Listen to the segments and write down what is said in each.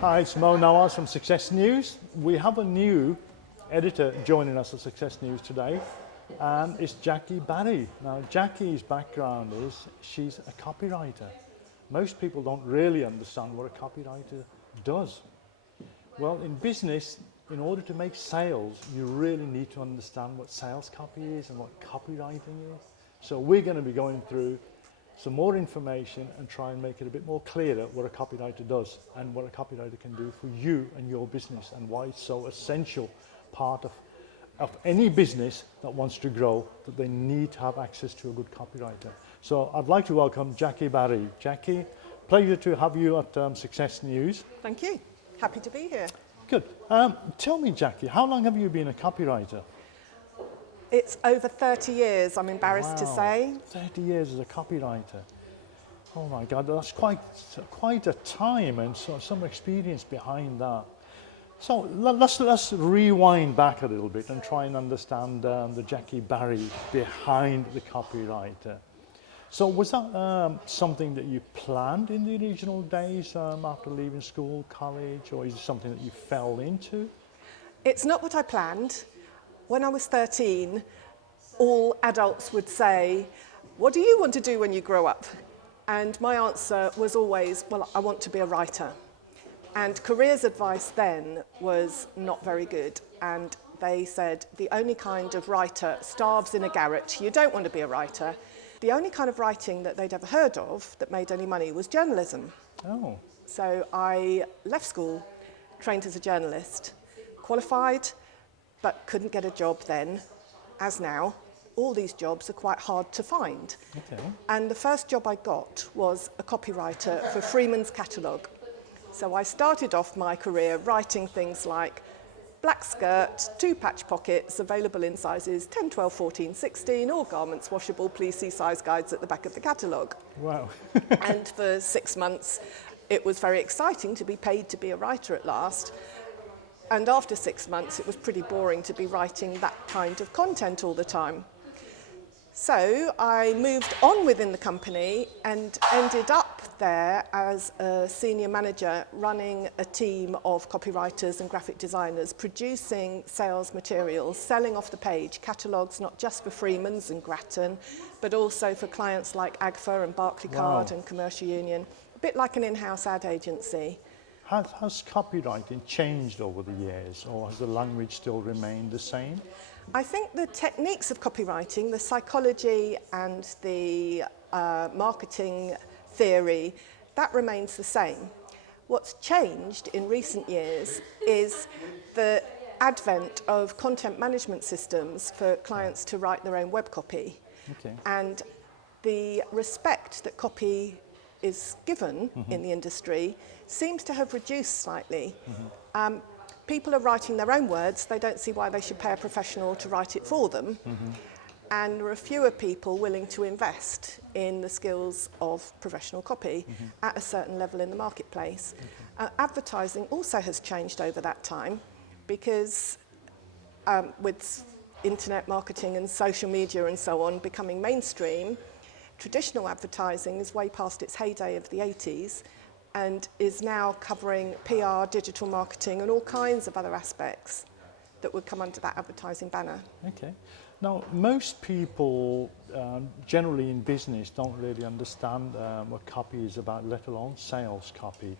Hi, it's Mo Nawaz from Success News. We have a new editor joining us at Success News today, and it's Jackie Barrie. Now, Jackie's background is she's a copywriter. Most people don't really understand what a copywriter does. Well, in business, in order to make sales, you really need to understand what sales copy is and what copywriting is. So we're going to be going through some more information and try and make it a bit more clearer what a copywriter does and what a copywriter can do for you and your business, and why it's so essential part of any business that wants to grow, that they need to have access to a good copywriter. So I'd like to welcome Jackie Barrie. Jackie, pleasure to have you at Success News. Thank you. Happy to be here. Good. Tell me, Jackie, how long have you been a copywriter? It's over 30 years, I'm embarrassed to say. 30 years as a copywriter. Oh my God, that's quite a time and some experience behind that. So let's rewind back a little bit and try and understand the Jackie Barrie behind the copywriter. So was that something that you planned in the original days after leaving school, college, or is it something that you fell into? It's not what I planned. When I was 13, all adults would say, "What do you want to do when you grow up?" And my answer was always, "Well, I want to be a writer." And careers advice then was not very good. And they said, the only kind of writer starves in a garret. You don't want to be a writer. The only kind of writing that they'd ever heard of that made any money was journalism. Oh. So I left school, trained as a journalist, qualified, but couldn't get a job then, as now. All these jobs are quite hard to find. Okay. And the first job I got was a copywriter for Freeman's catalogue. So I started off my career writing things like black skirt, 2 patch pockets, available in sizes 10, 12, 14, 16, all garments washable, please see size guides at the back of the catalogue. Wow. And for 6 months, it was very exciting to be paid to be a writer at last. And after 6 months, it was pretty boring to be writing that kind of content all the time. So I moved on within the company and ended up there as a senior manager, running a team of copywriters and graphic designers, producing sales materials, selling off the page, catalogues not just for Freeman's and Grattan, but also for clients like Agfa and Barclaycard and Commercial Union, a bit like an in-house ad agency. Has copywriting changed over the years, or has the language still remained the same? I think the techniques of copywriting, the psychology and the marketing theory, that remains the same. What's changed in recent years is the advent of content management systems for clients to write their own web copy. Okay. And the respect that copy is given in the industry seems to have reduced slightly. People are writing their own words. They don't see why they should pay a professional to write it for them. And there are fewer people willing to invest in the skills of professional copy at a certain level in the marketplace. Advertising also has changed over that time, because with internet marketing and social media and so on becoming mainstream, traditional advertising is way past its heyday of the 80s and is now covering PR, digital marketing, and all kinds of other aspects that would come under that advertising banner. Okay. Now, most people generally in business don't really understand what copy is about, let alone sales copy.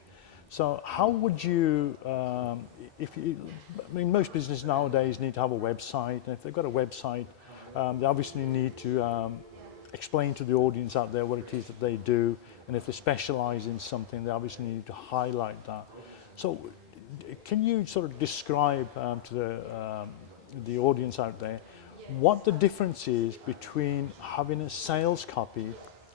So how would you, I mean, most businesses nowadays need to have a website, and if they've got a website, they obviously need to explain to the audience out there what it is that they do, and if they specialize in something, they obviously need to highlight that. So can you sort of describe to the audience out there what the difference is between having a sales copy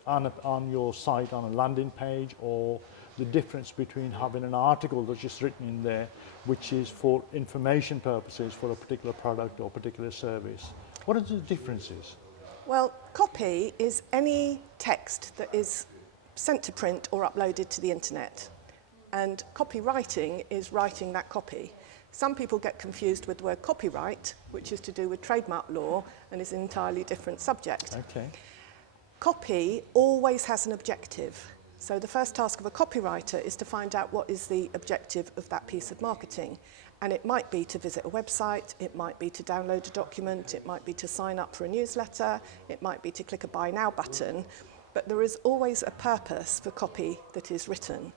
on your site, on a landing page, or the difference between having an article that's just written in there, which is for information purposes for a particular product or particular service? What are the differences? Well, copy is any text that is sent to print or uploaded to the internet. And copywriting is writing that copy. Some people get confused with the word copyright, which is to do with trademark law and is an entirely different subject. Okay. Copy always has an objective. So the first task of a copywriter is to find out what is the objective of that piece of marketing. And it might be to visit a website, it might be to download a document, it might be to sign up for a newsletter, it might be to click a buy now button. But there is always a purpose for copy that is written.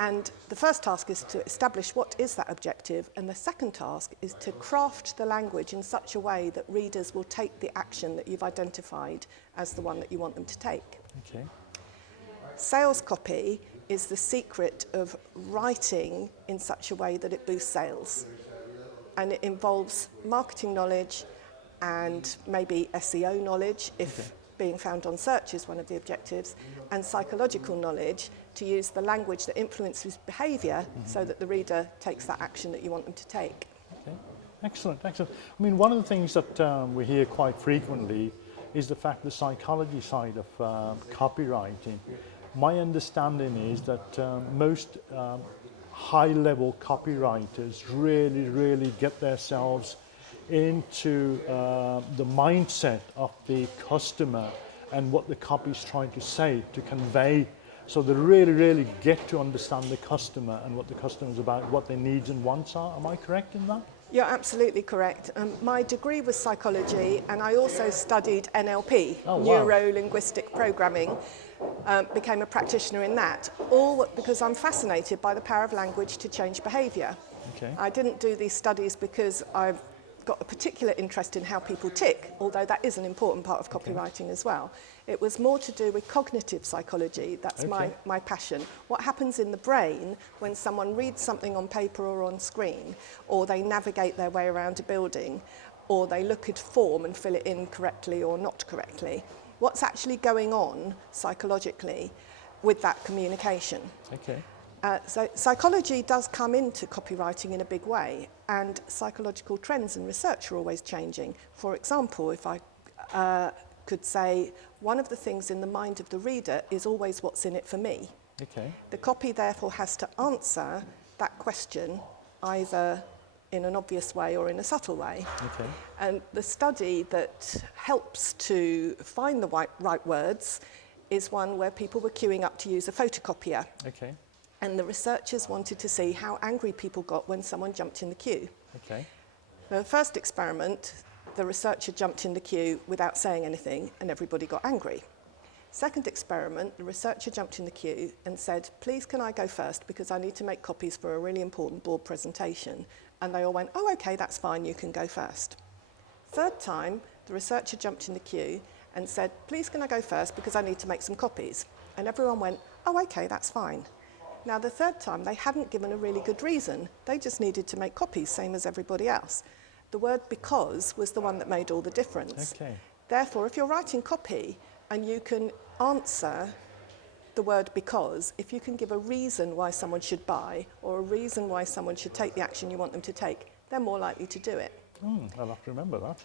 And the first task is to establish what is that objective, and the second task is to craft the language in such a way that readers will take the action that you've identified as the one that you want them to take. Okay. Sales copy is the secret of writing in such a way that it boosts sales. And it involves marketing knowledge and maybe SEO knowledge, if being found on search is one of the objectives, and psychological knowledge to use the language that influences behaviour so that the reader takes that action that you want them to take. Okay. Excellent, excellent. I mean, one of the things that we hear quite frequently is the fact the psychology side of copywriting. My understanding is that most high-level copywriters really get themselves into the mindset of the customer and what the copy is trying to say, to convey. So they really get to understand the customer and what the customer is about, what their needs and wants are. Am I correct in that? You're absolutely correct. My degree was psychology, and I also studied NLP, neuro-linguistic programming, became a practitioner in that, all because I'm fascinated by the power of language to change behaviour. Okay. I didn't do these studies because I've got a particular interest in how people tick, although that is an important part of copywriting as well. It was more to do with cognitive psychology. That's my passion. What happens in the brain when someone reads something on paper or on screen, or they navigate their way around a building, or they look at form and fill it in correctly or not correctly. What's actually going on psychologically with that communication? Okay. So psychology does come into copywriting in a big way, and psychological trends and research are always changing. For example, if I could say, one of the things in the mind of the reader is always what's in it for me. Okay. The copy therefore has to answer that question either in an obvious way or in a subtle way. Okay. And the study that helps to find the right words is one where people were queuing up to use a photocopier. Okay. And the researchers wanted to see how angry people got when someone jumped in the queue. Okay. The first experiment, the researcher jumped in the queue without saying anything and everybody got angry. Second experiment, the researcher jumped in the queue and said, please can I go first because I need to make copies for a really important board presentation. And they all went, oh, okay, that's fine, you can go first. Third time, the researcher jumped in the queue and said, please can I go first because I need to make some copies. And everyone went, oh, okay, that's fine. Now, the third time, they hadn't given a really good reason. They just needed to make copies, same as everybody else. The word because was the one that made all the difference. Okay. Therefore, if you're writing copy and you can answer the word because, if you can give a reason why someone should buy or a reason why someone should take the action you want them to take, they're more likely to do it. I'll have to remember that.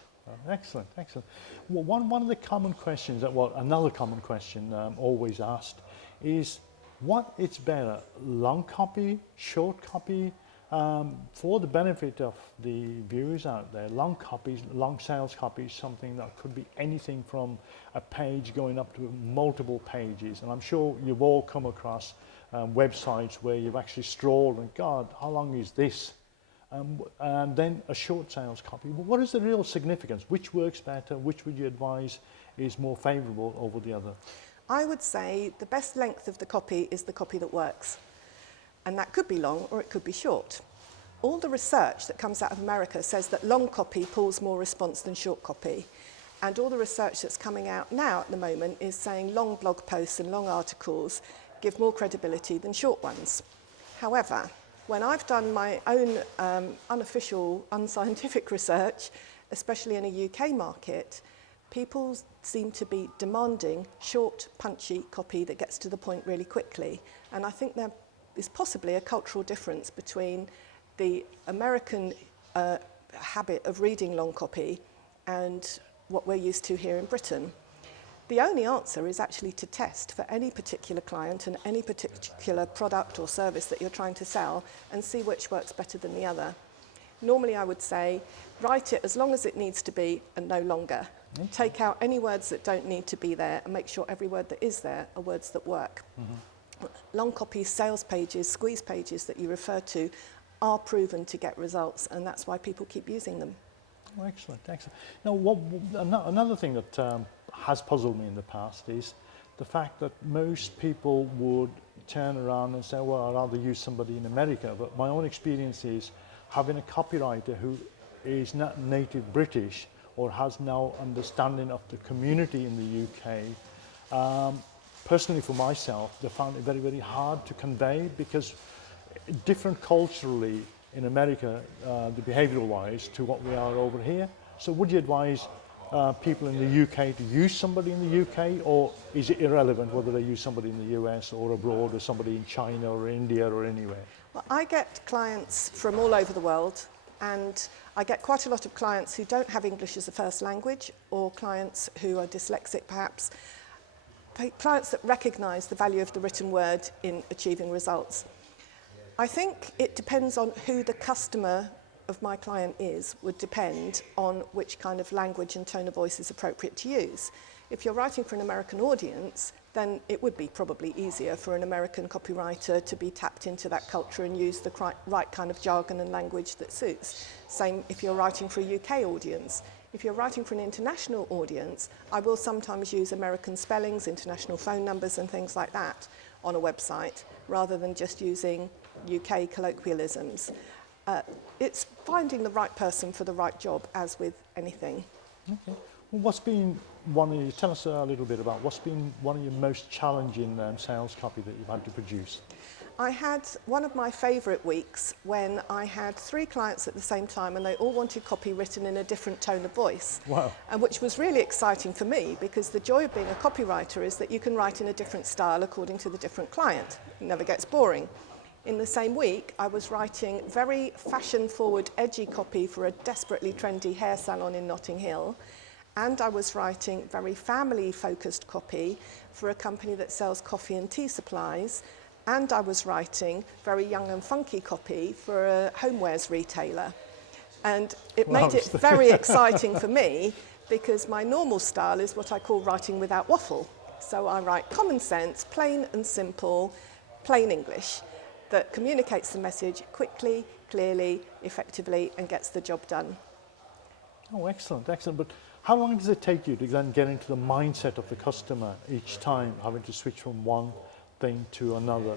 Excellent, excellent. Well, one of the common questions, another common question always asked is, what is better, long copy, short copy? For the benefit of the viewers out there, long copies, long sales copy is something that could be anything from a page going up to multiple pages. And I'm sure you've all come across websites where you've actually strolled and, God, how long is this? And then a short sales copy. What is the real significance? Which works better? Which would you advise is more favourable over the other? I would say the best length of the copy is the copy that works. And that could be long or it could be short. All the research that comes out of America says that long copy pulls more response than short copy. And all the research that's coming out now at the moment is saying long blog posts and long articles give more credibility than short ones. However, when I've done my own unofficial, unscientific research, especially in a UK market, people seem to be demanding short, punchy copy that gets to the point really quickly. And I think there is possibly a cultural difference between the American habit of reading long copy and what we're used to here in Britain. The only answer is actually to test for any particular client and any particular product or service that you're trying to sell and see which works better than the other. Normally I would say, write it as long as it needs to be and no longer. Okay. Take out any words that don't need to be there and make sure every word that is there are words that work. long copy sales pages, squeeze pages that you refer to are proven to get results, and that's why people keep using them. Oh, excellent, excellent. Now, another thing that has puzzled me in the past is the fact that most people would turn around and say, well, I'd rather use somebody in America. But my own experience is having a copywriter who is not native British or has no understanding of the community in the UK. Personally, for myself, they found it very, very hard to convey because different culturally in America, the behavioural wise, to what we are over here. So would you advise people in the UK to use somebody in the UK, or is it irrelevant whether they use somebody in the US or abroad, or somebody in China or India or anywhere? Well, I get clients from all over the world, and I get quite a lot of clients who don't have English as a first language, or clients who are dyslexic perhaps, clients that recognise the value of the written word in achieving results. I think it depends on who the customer of my client is, would depend on which kind of language and tone of voice is appropriate to use. If you're writing for an American audience, then it would be probably easier for an American copywriter to be tapped into that culture and use the right kind of jargon and language that suits. Same if you're writing for a UK audience. If you're writing for an international audience, I will sometimes use American spellings, international phone numbers and things like that on a website, rather than just using UK colloquialisms. It's finding the right person for the right job, as with anything. Okay. Well, tell us a little bit about what's been one of your most challenging sales copy that you've had to produce? I had one of my favourite weeks when I had 3 clients at the same time, and they all wanted copy written in a different tone of voice. Wow. And which was really exciting for me, because the joy of being a copywriter is that you can write in a different style according to the different client. It never gets boring. In the same week, I was writing very fashion-forward, edgy copy for a desperately trendy hair salon in Notting Hill, and I was writing very family-focused copy for a company that sells coffee and tea supplies, and I was writing very young and funky copy for a homewares retailer. And it made it very exciting for me, because my normal style is what I call writing without waffle. So I write common sense, plain and simple, plain English, that communicates the message quickly, clearly, effectively, and gets the job done. Oh, excellent, excellent. But how long does it take you to then get into the mindset of the customer each time, having to switch from one thing to another,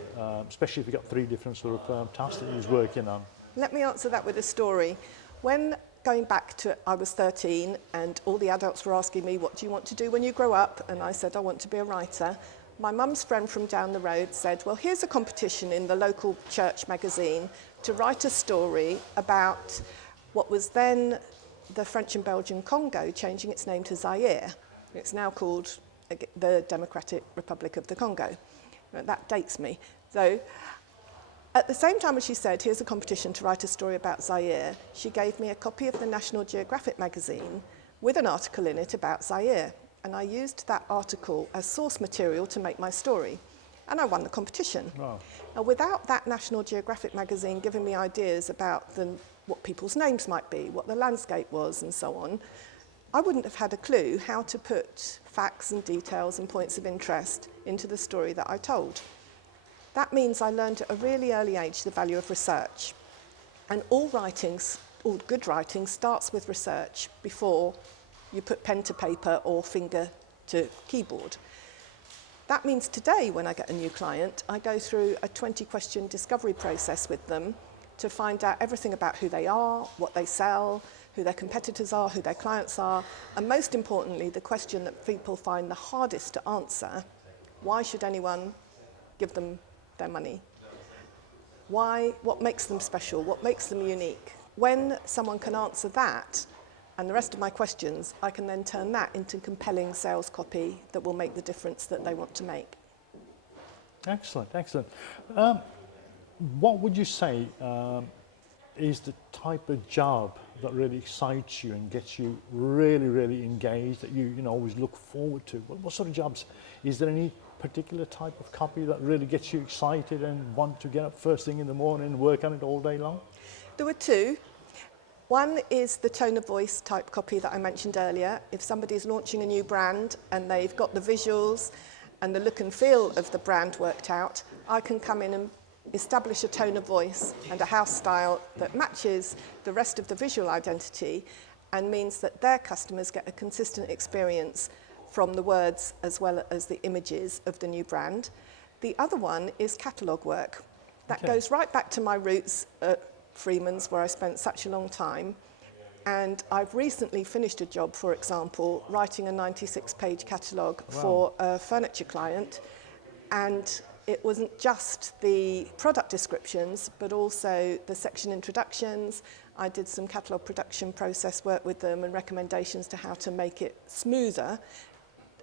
especially if you've got 3 different sort of tasks that you're working on? Let me answer that with a story. When going back to, I was 13, and all the adults were asking me, what do you want to do when you grow up? And I said, I want to be a writer. My mum's friend from down the road said, well, here's a competition in the local church magazine to write a story about what was then the French and Belgian Congo, changing its name to Zaire. It's now called the Democratic Republic of the Congo. That dates me. So at the same time as she said, here's a competition to write a story about Zaire, she gave me a copy of the National Geographic magazine with an article in it about Zaire. And I used that article as source material to make my story. And I won the competition. Wow. Now, without that National Geographic magazine giving me ideas about what people's names might be, what the landscape was, and so on, I wouldn't have had a clue how to put facts and details and points of interest into the story that I told. That means I learned at a really early age the value of research. And all good writing starts with research before you put pen to paper or finger to keyboard. That means today, when I get a new client, I go through a 20-question discovery process with them to find out everything about who they are, what they sell, who their competitors are, who their clients are, and most importantly, the question that people find the hardest to answer: why should anyone give them their money? Why? What makes them special? What makes them unique? When someone can answer that, and the rest of my questions, I can then turn that into compelling sales copy that will make the difference that they want to make. Excellent, excellent. What would you say is the type of job that really excites you and gets you really, really engaged, that you always look forward to? What sort of jobs? Is there any particular type of copy that really gets you excited and want to get up first thing in the morning and work on it all day long? There were 2. One is the tone of voice type copy that I mentioned earlier. If somebody's launching a new brand and they've got the visuals and the look and feel of the brand worked out, I can come in and establish a tone of voice and a house style that matches the rest of the visual identity and means that their customers get a consistent experience from the words as well as the images of the new brand. The other one is catalogue work. That goes right back to my roots at Freeman's, where I spent such a long time. And I've recently finished a job, for example, writing a 96-page catalogue for a furniture client. And it wasn't just the product descriptions, but also the section introductions. I did some catalogue production process work with them and recommendations to how to make it smoother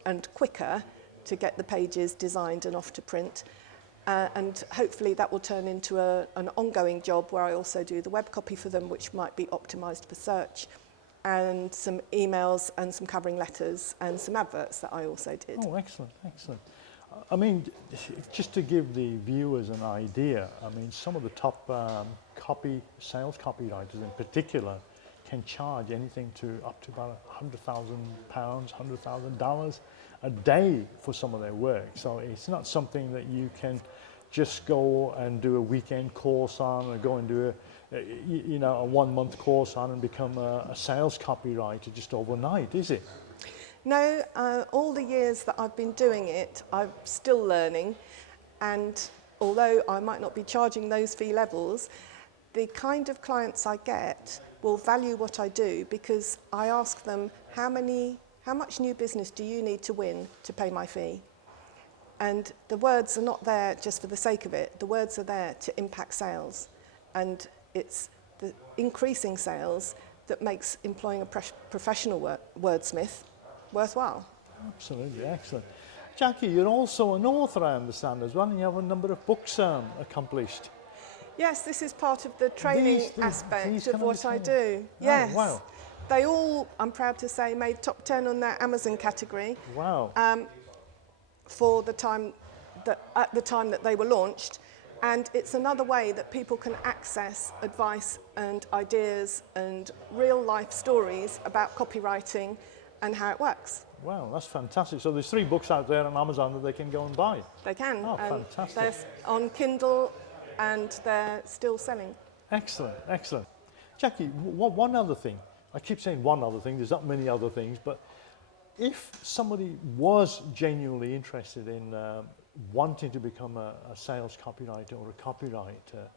and quicker to get the pages designed and off to print. And hopefully that will turn into an ongoing job where I also do the web copy for them, which might be optimised for search, and some emails and some covering letters and some adverts that I also did. Oh, excellent, excellent. I mean, just to give the viewers an idea, I mean, some of the top sales copywriters in particular can charge anything to up to about £100,000, $100,000 a day for some of their work. So it's not something that you can just go and do a weekend course on, or go and do a 1 month course on and become a sales copywriter just overnight, is it? No, all the years that I've been doing it, I'm still learning. And although I might not be charging those fee levels, the kind of clients I get will value what I do, because I ask them, how much new business do you need to win to pay my fee? And the words are not there just for the sake of it. The words are there to impact sales. And it's the increasing sales that makes employing a professional wordsmith worthwhile. Absolutely, excellent. Jackie, you're also an author, I understand, as well, and you have a number of books accomplished. Yes, this is part of the training aspect of what I do. Oh, yes. wow. They all, I'm proud to say, made top 10 on their Amazon category. Wow. For the time at the time that they were launched. And it's another way that people can access advice and ideas and real life stories about copywriting and how it works. Wow, that's fantastic. So there's 3 books out there on Amazon that they can go and buy. They can. Oh, fantastic. They're on Kindle and they're still selling. Excellent, excellent. Jackie, one other thing. I keep saying one other thing, there's not many other things, but if somebody was genuinely interested in wanting to become a sales copywriter or a copywriter,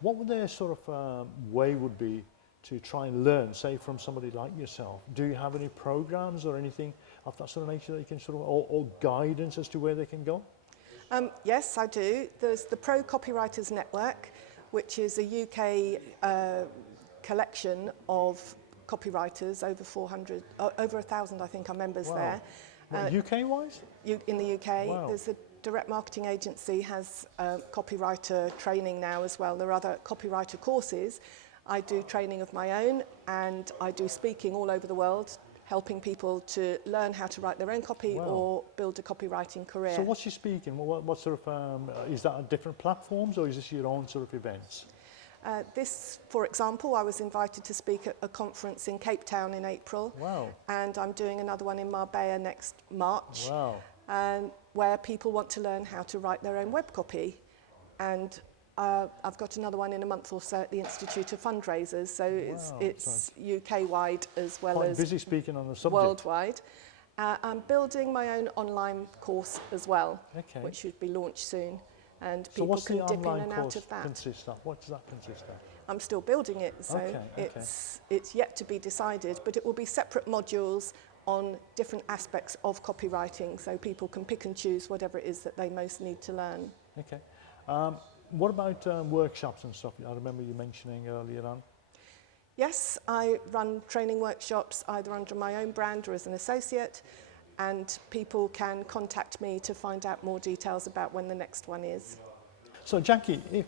what would their sort of way would be to try and learn, say, from somebody like yourself? Do you have any programs or anything of that sort of nature that you can sort of, or guidance as to where they can go? Yes, I do. There's the Pro Copywriters Network, which is a UK collection of copywriters, over 400, over 1,000 I think are members there. UK-wise? In the UK. Wow. There's a direct marketing agency has copywriter training now as well. There are other copywriter courses. I do training of my own, and I do speaking all over the world, helping people to learn how to write their own copy or build a copywriting career. So what's your speaking? What sort of, is that on different platforms, or is this your own sort of events? This, for example, I was invited to speak at a conference in Cape Town in April. Wow. And I'm doing another one in Marbella next March. Wow. Where people want to learn how to write their own web copy. And I've got another one in a month or so at the Institute of Fundraisers. So it's UK-wide as well Quite as busy speaking on the subject. worldwide. I'm building my own online course as well, which should be launched soon. And So people can dip in and out of that. consist of? What does that consist of? I'm still building it, so it's yet to be decided, but it will be separate modules on different aspects of copywriting, so people can pick and choose whatever it is that they most need to learn. Okay. What about workshops and stuff? I remember you mentioning earlier on. Yes, I run training workshops either under my own brand or as an associate, and people can contact me to find out more details about when the next one is. So Jackie, if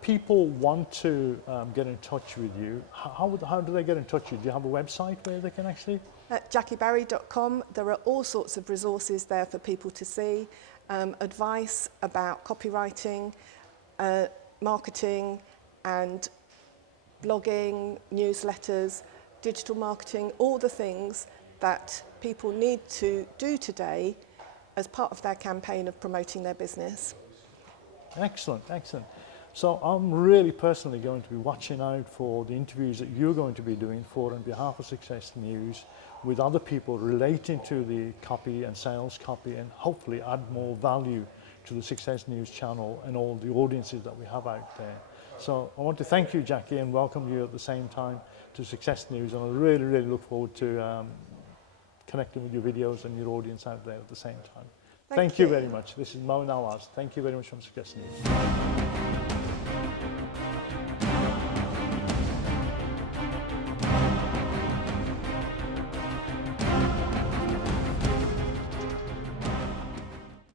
people want to get in touch with you, how do they get in touch with you? Do you have a website where they can actually? At jackiebarrie.com, there are all sorts of resources there for people to see, advice about copywriting, marketing and blogging, newsletters, digital marketing, all the things that people need to do today as part of their campaign of promoting their business. Excellent, excellent. So I'm really personally going to be watching out for the interviews that you're going to be doing for on behalf of Success News with other people relating to the copy and sales copy, and hopefully add more value to the Success News channel and all the audiences that we have out there. So I want to thank you, Jackie, and welcome you at the same time to Success News, and I really, really look forward to connecting with your videos and your audience out there at the same time. Thank you very much. This is Mo Nawaz. Thank you very much from Success News.